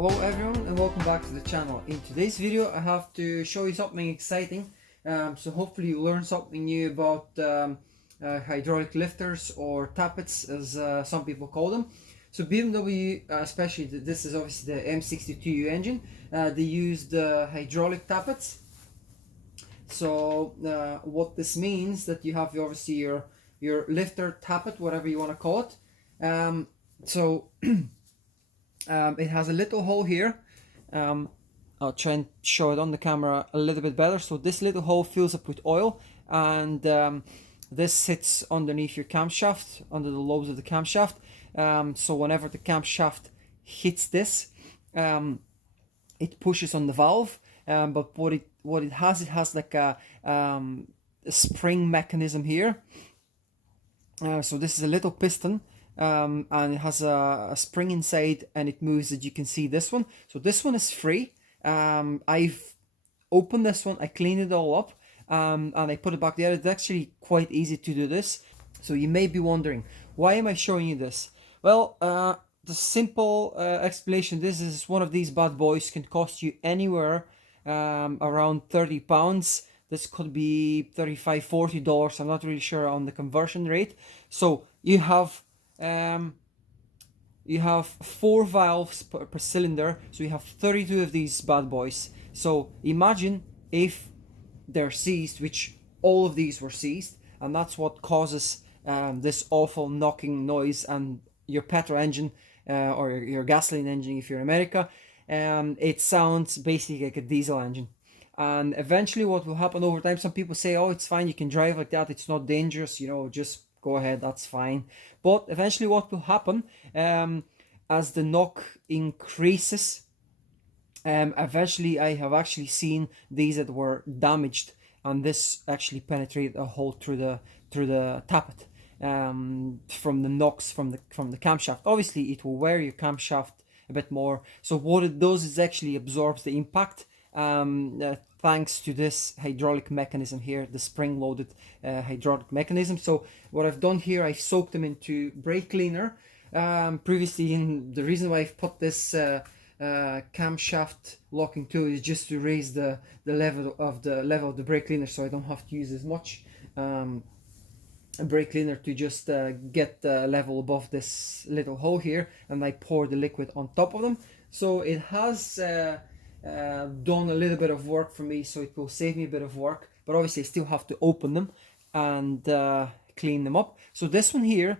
Hello everyone and welcome back to the channel. In today's video I have to show you something exciting, so hopefully you learn something new about hydraulic lifters or tappets, as some people call them. So BMW, especially this is obviously the M62TU engine, they use the hydraulic tappets. So what this means that you have obviously your lifter tappet, whatever you want to call it. It has a little hole here. I'll try and show it on the camera a little bit better. So this little hole fills up with oil, and this sits underneath your camshaft, under the lobes of the camshaft. So whenever the camshaft hits this, it pushes on the valve. But what it has like a spring mechanism here. So this is a little piston. And it has a spring inside, and it moves, as you can see, this one. So this one is free. I've opened this one, I cleaned it all up, and I put it back there. It's actually quite easy to do this. So you may be wondering, why am I showing you this? Well, the simple explanation, this is one of these bad boys, can cost you anywhere around £30. This could be $35–40. I'm not really sure on the conversion rate. So you have 4 valves per cylinder, so you have 32 of these bad boys. So imagine if they're seized, which all of these were seized, and that's what causes this awful knocking noise. And your petrol engine or your gasoline engine, if you're in America, it sounds basically like a diesel engine. And eventually what will happen over time, some people say, oh, it's fine, you can drive like that, it's not dangerous, you know, just go ahead, that's fine. But eventually what will happen, as the knock increases, eventually I have actually seen these that were damaged, and this actually penetrated a hole through the tappet, from the knocks from the camshaft. Obviously it will wear your camshaft a bit more. So what it does is actually absorbs the impact, thanks to this hydraulic mechanism here, the spring-loaded hydraulic mechanism. So what I've done here, I've soaked them into brake cleaner. Previously, the reason why I've put this camshaft locking tool is just to raise the level of the brake cleaner, so I don't have to use as much brake cleaner to just get the level above this little hole here, and I pour the liquid on top of them. So it has done a little bit of work for me, so it will save me a bit of work, but obviously I still have to open them and clean them up. So this one here,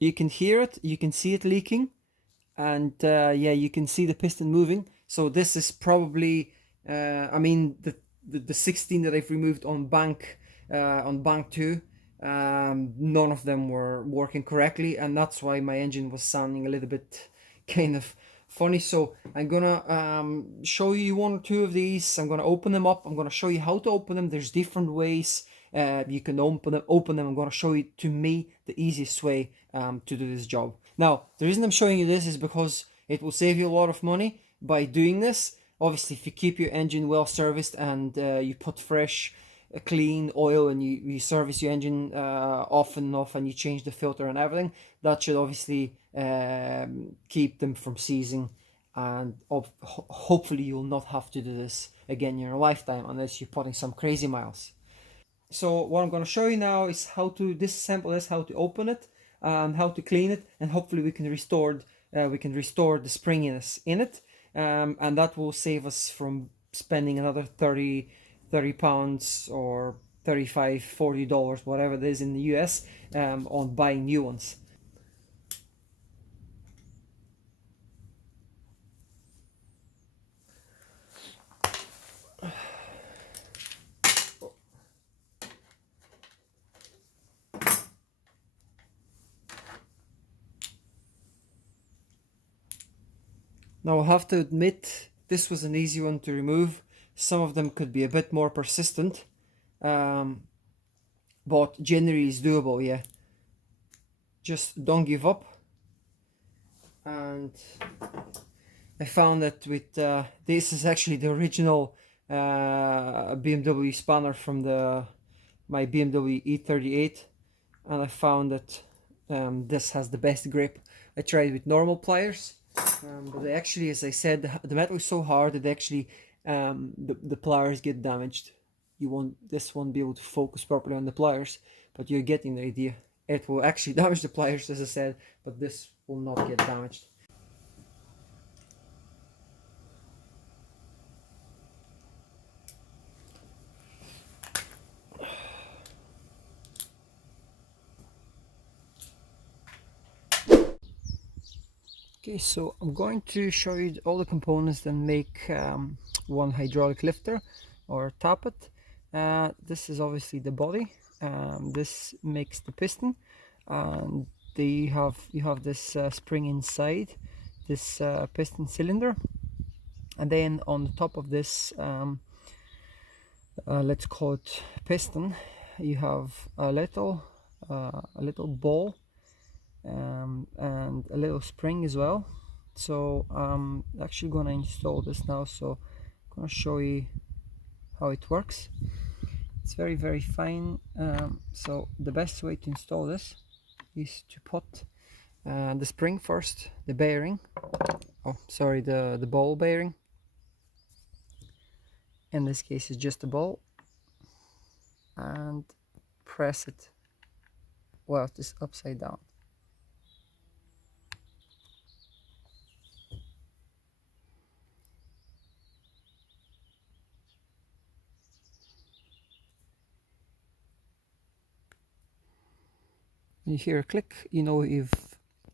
you can hear it, you can see it leaking, and yeah, you can see the piston moving. So this is probably I mean the 16 that I've removed on bank 2, none of them were working correctly, and that's why my engine was sounding a little bit kind of funny. So I'm gonna show you 1 or 2 of these. I'm gonna open them up. I'm gonna show you how to open them. There's different ways you can open them. I'm gonna show you, to me, the easiest way to do this job. Now, the reason I'm showing you this is because it will save you a lot of money by doing this. Obviously, if you keep your engine well serviced and you put fresh clean oil, and you service your engine often enough, and you change the filter and everything, that should obviously keep them from seizing, and hopefully you'll not have to do this again in your lifetime unless you're putting some crazy miles. So what I'm going to show you now is how to disassemble this, how to open it, and how to clean it, and hopefully we can restore the springiness in it, and that will save us from spending another £30 or $35–40, whatever it is in the US, on buying new ones. Now I have to admit, this was an easy one to remove. Some of them could be a bit more persistent, but generally it's doable, yeah. Just don't give up. And I found that with this is actually the original BMW spanner from my BMW E38, and I found that this has the best grip. I tried with normal pliers, but they actually, as I said, the metal is so hard that actually the pliers get damaged. This won't be able to focus properly on the pliers, but you're getting the idea. It will actually damage the pliers, as I said, but this will not get damaged. Okay, so I'm going to show you all the components that make one hydraulic lifter or tappet. This is obviously the body. This makes the piston, and you have this spring inside this piston cylinder, and then on the top of this, let's call it piston, you have a little ball. And a little spring as well. So I'm actually gonna install this now, so I'm gonna show you how it works. It's very fine. So the best way to install this is to put the spring first, the bearing, the ball bearing. In this case it's just a ball, and press it, well, this upside down. When you hear a click, you know you've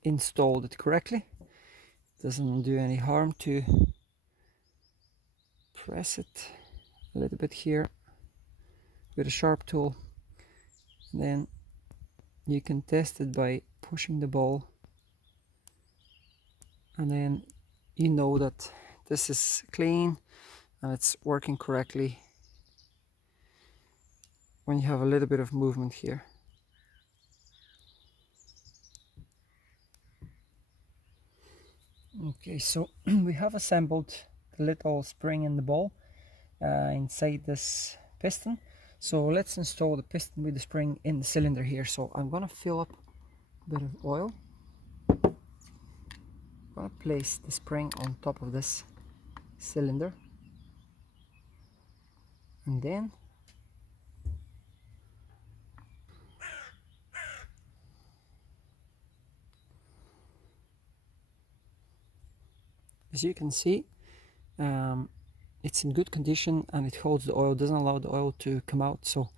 installed it correctly. Doesn't do any harm to press it a little bit here with a sharp tool, and then you can test it by pushing the ball, and then you know that this is clean and it's working correctly when you have a little bit of movement here. Okay, so we have assembled the little spring and the ball inside this piston. So let's install the piston with the spring in the cylinder here. So I'm gonna fill up a bit of oil. I'm gonna place the spring on top of this cylinder, and then as you can see, it's in good condition and it holds the oil, doesn't allow the oil to come out, so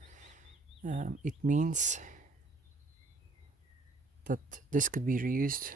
it means that this could be reused.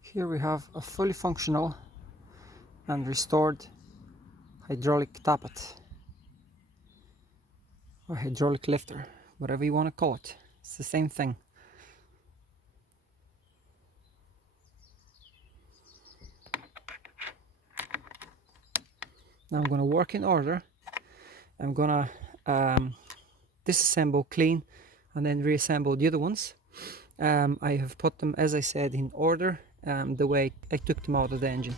Here we have a fully functional and restored hydraulic tappet, or hydraulic lifter, whatever you want to call it. It's the same thing. Now I'm going to work in order. I'm going to disassemble, clean, and then reassemble the other ones. I have put them, as I said, in order, the way I took them out of the engine.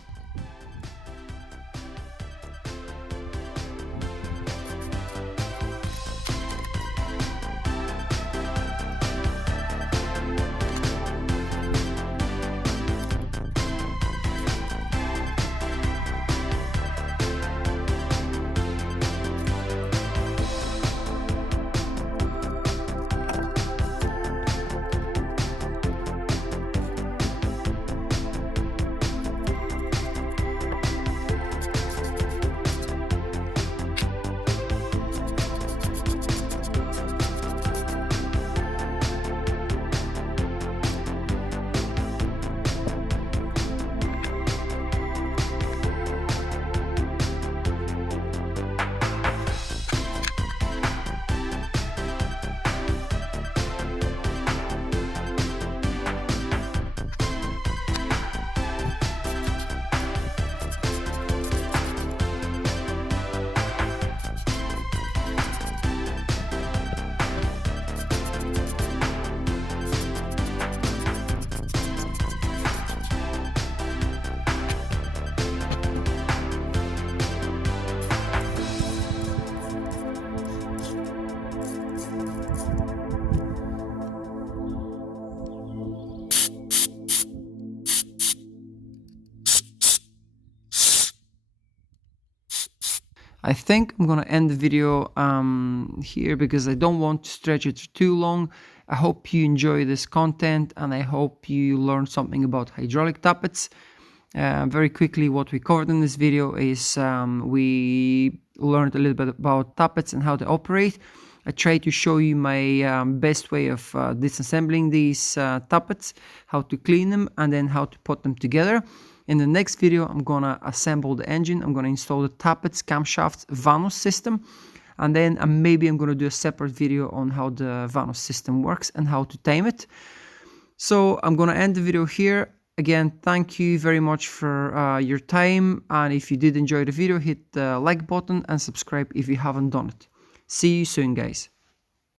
I think I'm gonna end the video here because I don't want to stretch it too long. I hope you enjoy this content and I hope you learn something about hydraulic tappets. Very quickly, what we covered in this video is we learned a little bit about tappets and how they operate. I tried to show you my best way of disassembling these tappets, how to clean them, and then how to put them together. In the next video, I'm gonna assemble the engine. I'm gonna install the tappets, camshafts, Vanos system, and then maybe I'm gonna do a separate video on how the Vanos system works and how to tame it. So I'm gonna end the video here. Again, thank you very much for your time, and if you did enjoy the video, hit the like button and subscribe if you haven't done it. See you soon, guys.